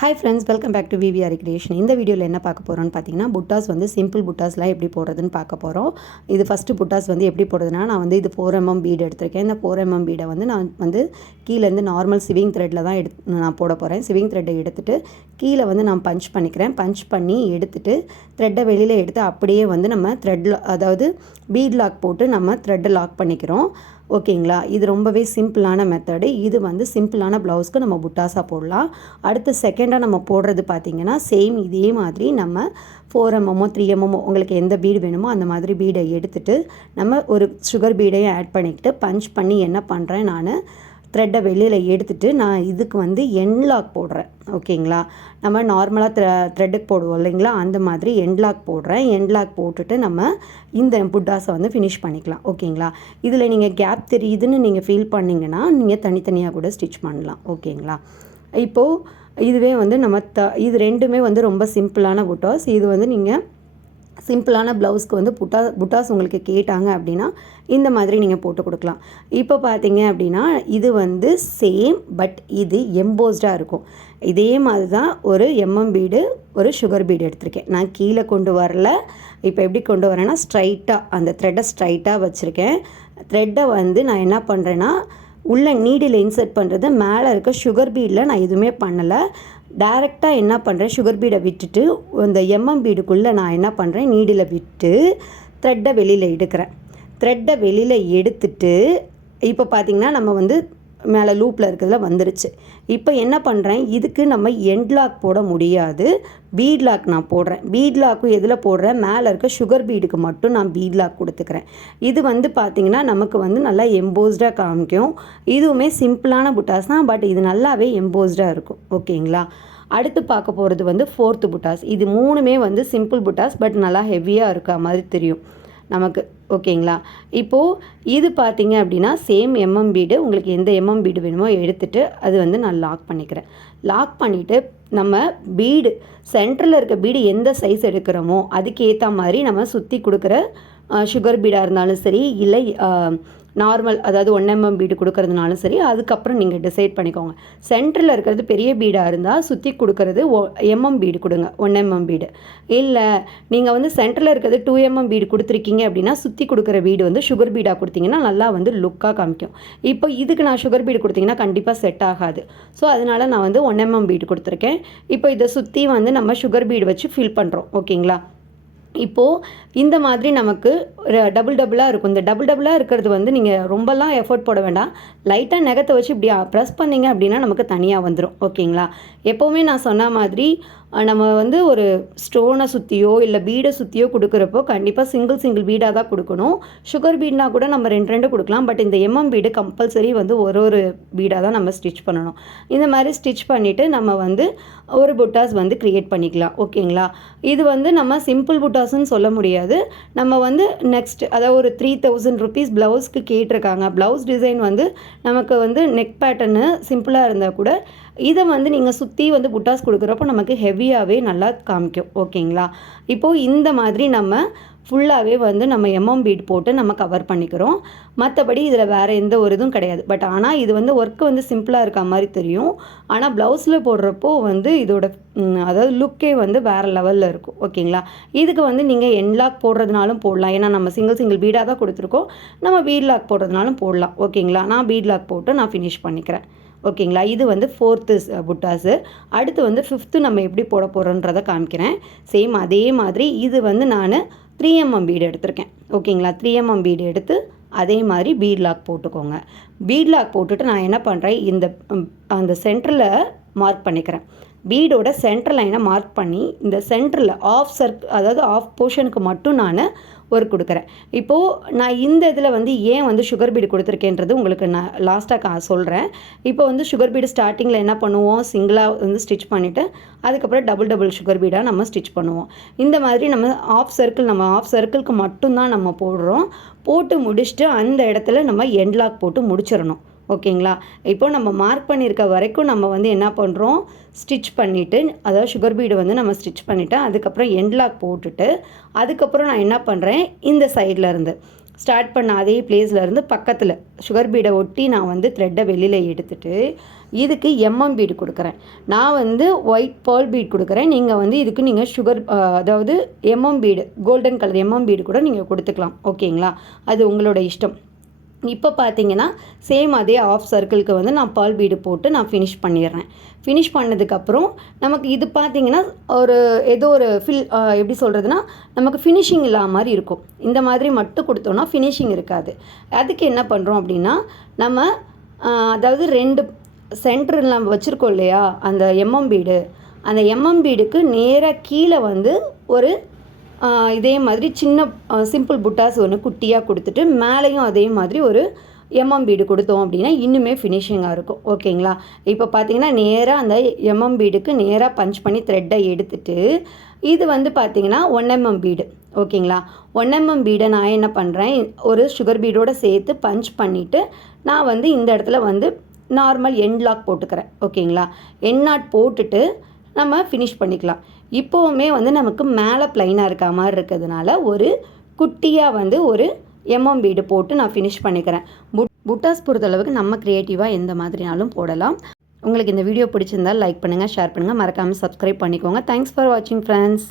Hi friends, welcome back to VVR creation. இந்த வீடியோவில் என்ன பார்க்க போகிறோன்னு பார்த்தீங்கன்னா, புட்டாஸ் வந்து சிம்பிள் புட்டாஸ்லாம் எப்படி போடுறதுன்னு பார்க்க போகிறோம். இது ஃபஸ்ட்டு புட்டாஸ் வந்து எப்படி போடுறதுனா, நான் வந்து இது 4mm பீடு எடுத்திருக்கேன். இந்த 4mm பீடை வந்து நான் வந்து கீழேருந்து நார்மல் சிவிங் த்ரெட்டில் தான் நான் போட போகிறேன். சிவிங் த்ரெட்டை எடுத்துகிட்டு கீழே வந்து நான் பஞ்ச் பண்ணிக்கிறேன். பஞ்ச் பண்ணி எடுத்துகிட்டு த்ரெட்டை வெளியில் எடுத்து அப்படியே வந்து நம்ம த்ரெட்டில், அதாவது பீட் லாக் போட்டு நம்ம த்ரெட்டை லாக் பண்ணிக்கிறோம். ஓகேங்களா? இது ரொம்பவே சிம்பிளான மெத்தடு. இது வந்து சிம்பிளான ப்ளவுஸ்க்கு நம்ம புட்டாஸாக போடலாம். அடுத்து செகண்டாக நம்ம போடுறது பார்த்திங்கன்னா, சேம் இதே மாதிரி நம்ம 4mm 3mm உங்களுக்கு எந்த பீடு வேணுமோ அந்த மாதிரி பீடை எடுத்துகிட்டு நம்ம ஒரு சுகர் பீடையும் ஆட் பண்ணிக்கிட்டு பஞ்ச் பண்ணி என்ன பண்ணுறேன், நான் த்ரெட்டை வெளியில் எடுத்துகிட்டு நான் இதுக்கு வந்து எண்ட் லாக் போடுறேன். ஓகேங்களா? நம்ம நார்மலாக த்ரெட்டுக்கு போடுவோம் இல்லைங்களா, அந்த மாதிரி எண்ட் லாக் போடுறேன். எண்ட் லாக் போட்டுட்டு நம்ம இந்த புட்டாஸை வந்து ஃபினிஷ் பண்ணிக்கலாம். ஓகேங்களா? இதில் நீங்கள் கேப் தெரியுதுன்னு நீங்கள் ஃபீல் பண்ணிங்கன்னா நீங்கள் தனித்தனியாக கூட ஸ்டிச் பண்ணலாம். ஓகேங்களா? இப்போது இதுவே வந்து நம்ம இது ரெண்டுமே வந்து ரொம்ப சிம்பிளான புட்டாஸ். இது வந்து நீங்கள் சிம்பிளான ப்ளவுஸ்க்கு வந்து புட்டாஸ் உங்களுக்கு கேட்டாங்க அப்படின்னா இந்த மாதிரி நீங்கள் போட்டு கொடுக்கலாம். இப்போ பார்த்தீங்க அப்படின்னா இது வந்து சேம், பட் இது எம்போஸ்டாக இருக்கும். இதே மாதிரி தான் ஒரு பீடு, ஒரு சுகர் பீடு எடுத்திருக்கேன். நான் கீழே கொண்டு வரல. இப்போ எப்படி கொண்டு வரேன்னா, ஸ்ட்ரைட்டாக அந்த த்ரெட்டை ஸ்ட்ரைட்டாக வச்சுருக்கேன். த்ரெட்டை வந்து நான் என்ன பண்ணுறேன்னா, உள்ள நீடில் இன்சர்ட் பண்ணுறது, மேலே இருக்க சுகர் பீடில் நான் எதுவுமே பண்ணலை. டைரெக்டாக என்ன பண்ணுறேன், சுகர் பீடை விட்டுட்டு அந்த பீடுக்குள்ளே நான் என்ன பண்ணுறேன், நீடில் விட்டு த்ரெட்டை வெளியில் எடுக்கிறேன். த்ரெட்டை வெளியில் எடுத்துட்டு இப்போ பார்த்திங்கன்னா நம்ம வந்து மேலே லூப்பில் இருக்கிறதுல வந்துருச்சு. இப்போ என்ன பண்ணுறேன், இதுக்கு நம்ம எண்ட் லாக் போட முடியாது, பீட் லாக் நான் போடுறேன். பீட் லாக்கும் எதில் போடுறேன், மேலே இருக்க சுகர் பீடுக்கு மட்டும் நான் பீட் லாக் கொடுத்துக்கிறேன். இது வந்து பார்த்திங்கன்னா நமக்கு வந்து நல்லா எம்போஸ்டாக காமிக்கும். இதுவுமே சிம்பிளான புட்டாஸ் தான், பட் இது நல்லாவே எம்போஸ்டாக இருக்கும். ஓகேங்களா? அடுத்து பார்க்க போகிறது வந்து 4th புட்டாஸ். இது மூணுமே வந்து சிம்பிள் புட்டாஸ், பட் நல்லா ஹெவியாக இருக்க மாதிரி தெரியும் நமக்கு. ஓகேங்களா? இப்போது இது பார்த்தீங்க அப்படின்னா சேம் பீடு, உங்களுக்கு எந்த பீடு வேணுமோ எடுத்துகிட்டு அது வந்து நான் லாக் பண்ணிக்கிறேன். லாக் பண்ணிவிட்டு நம்ம பீடு சென்டரில் இருக்க பீடு எந்த சைஸ் எடுக்கிறோமோ அதுக்கு ஏற்ற மாதிரி நம்ம சுற்றி கொடுக்குற சுகர் பீடாக இருந்தாலும் சரி, இல்லை நார்மல் அதாவது 1mm பீடு கொடுக்கறதுனாலும் சரி, அதுக்கப்புறம் நீங்கள் டிசைட் பண்ணிக்கோங்க. சென்டரில் இருக்கிறது பெரிய பீடாக இருந்தால் சுற்றி கொடுக்கறது பீடு கொடுங்க, 1mm பீடு. இல்லை நீங்கள் வந்து சென்டரில் இருக்கிறது 2mm பீடு கொடுத்துருக்கீங்க அப்படின்னா சுற்றி கொடுக்குற பீடு வந்து சுகர் பீடாக கொடுத்தீங்கன்னா நல்லா வந்து லுக்காக காமிக்கும். இப்போ இதுக்கு நான் சுகர் பீடு கொடுத்தீங்கன்னா கண்டிப்பாக செட் ஆகாது. ஸோ அதனால் நான் வந்து 1mm பீடு கொடுத்துருக்கேன். இப்போ இதை சுற்றி வந்து நம்ம சுகர் பீடு வச்சு ஃபில் பண்ணுறோம். ஓகேங்களா? இப்போது இந்த மாதிரி நமக்கு டபுளாக இருக்கும். இந்த டபுளாக இருக்கிறது வந்து நீங்கள் ரொம்பலாம் எஃபர்ட் போட வேண்டாம். லைட்டாக நகத்தை வச்சு இப்படி ப்ரெஸ் பண்ணிங்க அப்படின்னா நமக்கு தனியாக வந்துடும். ஓகேங்களா? எப்போவுமே நான் சொன்ன மாதிரி நம்ம வந்து ஒரு ஸ்டோனை சுற்றியோ இல்லை பீடை சுற்றியோ கொடுக்குறப்போ கண்டிப்பாக சிங்கிள் பீடாக தான் கொடுக்கணும். சுகர் பீட்னா கூட நம்ம 2 கொடுக்கலாம். பட் இந்த பீடு கம்பல்சரி வந்து ஒரு பீடாக தான் நம்ம ஸ்டிச் பண்ணணும். இந்த மாதிரி ஸ்டிச் பண்ணிவிட்டு நம்ம வந்து ஒரு புட்டாஸ் வந்து க்ரியேட் பண்ணிக்கலாம். ஓகேங்களா? இது வந்து நம்ம சிம்பிள் புட்டாஸ்ன்னு சொல்ல முடியாது. நம்ம வந்து நெக்ஸ்ட் அதாவது ஒரு 3000 rupees ப்ளவுஸ்க்கு கேட்டிருக்காங்க. ப்ளவுஸ் டிசைன் வந்து நமக்கு வந்து நெக் பேட்டர்னு சிம்பிளாக இருந்தால் கூட இதை வந்து நீங்கள் சுற்றி வந்து புட்டாஸ் கொடுக்குறப்போ நமக்கு ஹெவியாகவே நல்லா காமிக்கும். ஓகேங்களா? இப்போது இந்த மாதிரி நம்ம ஃபுல்லாகவே வந்து நம்ம பீட் போட்டு நம்ம கவர் பண்ணிக்கிறோம். மற்றபடி இதில் வேறு எந்த ஒரு இதுவும் கிடையாது. பட் ஆனால் இது வந்து ஒர்க்கு வந்து சிம்பிளாக இருக்க மாதிரி தெரியும். ஆனால் ப்ளவுஸில் போடுறப்போ வந்து இதோட அதாவது லுக்கே வந்து வேறு லெவலில் இருக்கும். ஓகேங்களா? இதுக்கு வந்து நீங்கள் எண்ட் லாக் போடுறதுனாலும் போடலாம். ஏன்னா நம்ம சிங்கிள் பீடாக தான் கொடுத்துருக்கோம். நம்ம பீட் லாக் போடுறதுனாலும் போடலாம். ஓகேங்களா? நான் பீட் லாக் போட்டு நான் ஃபினிஷ் பண்ணிக்கிறேன். ஓகேங்களா? இது வந்து 4th புட்டாஸு. அடுத்து வந்து 5th நம்ம எப்படி போட போகிறோன்றதை காமிக்கிறேன். சேம் அதே மாதிரி இது வந்து நான் 3mm பீடு எடுத்திருக்கேன். ஓகேங்களா? 3mm பீடு எடுத்து அதே மாதிரி பீட் லாக் போட்டுக்கோங்க. பீட் லாக் போட்டுட்டு நான் என்ன பண்ணுறேன், அந்த சென்டரில் மார்க் பண்ணிக்கிறேன். பீடோட சென்டர் லைனை மார்க் பண்ணி இந்த சென்டரில் அதாவது ஆஃப் போர்ஷனுக்கு மட்டும் நான் ஒர்க் கொடுக்குறேன். இப்போது நான் இந்த இதில் வந்து ஏன் வந்து சுகர் பீடு கொடுத்துருக்கேன்றது உங்களுக்கு நான் லாஸ்ட்டாக சொல்கிறேன். இப்போ வந்து சுகர் பீடு ஸ்டார்டிங்கில் என்ன பண்ணுவோம், சிங்கிளாக வந்து ஸ்டிச் பண்ணிவிட்டு அதுக்கப்புறம் டபுள் சுகர் பீடாக நம்ம ஸ்டிச் பண்ணுவோம். இந்த மாதிரி நம்ம ஆஃப் சர்க்கிளுக்கு மட்டும்தான் நம்ம போடுறோம். போட்டு முடிச்சுட்டு அந்த இடத்துல நம்ம எண்ட் லாக் போட்டு முடிச்சிடணும். ஓகேங்களா? இப்போது நம்ம மார்க் பண்ணியிருக்க வரைக்கும் நம்ம வந்து என்ன பண்ணுறோம், ஸ்டிச் பண்ணிவிட்டு அதாவது சுகர் பீடு வந்து நம்ம ஸ்டிச் பண்ணிவிட்டு அதுக்கப்புறம் எண்ட் லாக் போட்டுட்டு அதுக்கப்புறம் நான் என்ன பண்ணுறேன், இந்த சைடில் இருந்து ஸ்டார்ட் பண்ண அதே பிளேஸ்லேருந்து பக்கத்தில் சுகர் பீடை ஒட்டி நான் வந்து த்ரெட்டை வெளியில் எடுத்துகிட்டு இதுக்கு எம்எம் பீடு கொடுக்குறேன். நான் வந்து ஒயிட் பேர்ல் பீட் கொடுக்குறேன். நீங்கள் வந்து இதுக்கு நீங்கள் சுகர் அதாவது எம்எம் பீடு கோல்டன் கலர் எம்எம் பீடு கூட நீங்கள் கொடுத்துக்கலாம். ஓகேங்களா, அது உங்களோட இஷ்டம். இப்போ பார்த்தீங்கன்னா சேம் அதே ஆஃப் சர்க்கிளுக்கு வந்து நான் பேர்ல் பீடு போட்டு நான் ஃபினிஷ் பண்ணிடுறேன். ஃபினிஷ் பண்ணதுக்கப்புறம் நமக்கு இது பார்த்தீங்கன்னா ஒரு ஏதோ ஒரு எப்படி சொல்கிறதுனா நமக்கு ஃபினிஷிங் இல்லாத மாதிரி இருக்கும். இந்த மாதிரி மட்டும் கொடுத்தோன்னா ஃபினிஷிங் இருக்காது. அதுக்கு என்ன பண்ணுறோம் அப்படின்னா நம்ம அதாவது 2 சென்டரில் நம்ம வச்சுருக்கோம் இல்லையா அந்த எம்எம் பீடு, அந்த எம்எம் பீடுக்கு நேராக கீழே வந்து ஒரு இதே மாதிரி சின்ன சிம்பிள் புட்டாஸ் ஒன்று குட்டியாக கொடுத்துட்டு மேலேயும் அதே மாதிரி ஒரு எம்எம் பீடு கொடுத்தோம் அப்படின்னா இன்னுமே ஃபினிஷிங்காக இருக்கும். ஓகேங்களா, இப்போ பார்த்தீங்கன்னா நேராக அந்த எம்எம் பீடுக்கு நேராக பஞ்ச் பண்ணி த்ரெட்டை எடுத்துட்டு இது வந்து பார்த்திங்கன்னா 1mm பீடு. ஓகேங்களா, 1mm பீடை நான் என்ன பண்ணுறேன் ஒரு சுகர் பீடோடு சேர்த்து பஞ்ச் பண்ணிவிட்டு நான் வந்து இந்த இடத்துல வந்து நார்மல் எண்ட் லாக் போட்டுக்கிறேன். ஓகேங்களா, எண்ட் நாட் போட்டுட்டு நம்ம ஃபினிஷ் பண்ணிக்கலாம். இப்போவுமே வந்து நமக்கு மேலே ப்ளைனாக இருக்க மாதிரி இருக்கிறதுனால ஒரு குட்டியாக வந்து ஒரு எம்எம் பீடு போட்டு நான் ஃபினிஷ் பண்ணிக்கிறேன். புட்டாஸ் பொறுத்தளவுக்கு நம்ம க்ரியேட்டிவாக எந்த மாதிரினாலும் போடலாம். உங்களுக்கு இந்த வீடியோ பிடிச்சிருந்தால் லைக் பண்ணுங்கள், ஷேர் பண்ணுங்கள், மறக்காமல் சப்ஸ்கிரைப் பண்ணிக்கோங்க. தேங்க்ஸ் ஃபார் வாட்சிங் ஃப்ரெண்ட்ஸ்.